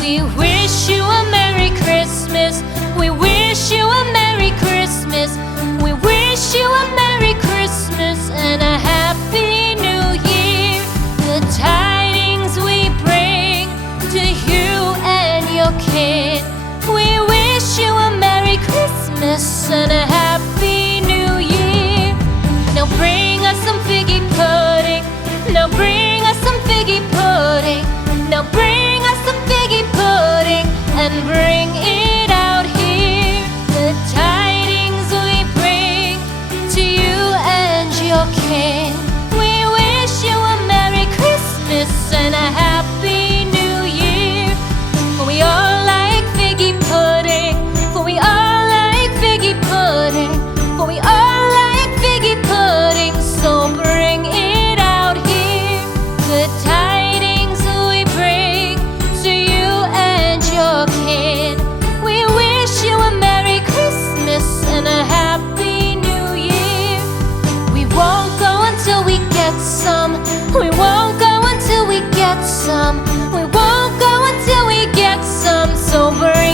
We wish you a Merry Christmas. We wish you a Merry Christmas. We wish you a Merry Christmas and a Happy New Year. The tidings we bring to you and your kid. We wish you a Merry Christmas and a Happy New Year. Now bring us some figgy pudding. Now bring us some figgy pudding. Now bring us some figgy pudding and bring it out here. The tidings we bring to you and your kin. We wish you a Merry Christmas and a Happy New Year. For we all like figgy pudding. For we all like figgy pudding. For we all like figgy pudding. So bring it out here. The tidings we bring to you and your kid. We wish you a Merry Christmas and a Happy New Year. We won't go until we get some. We won't go until we get some. We won't go until we get some. So bring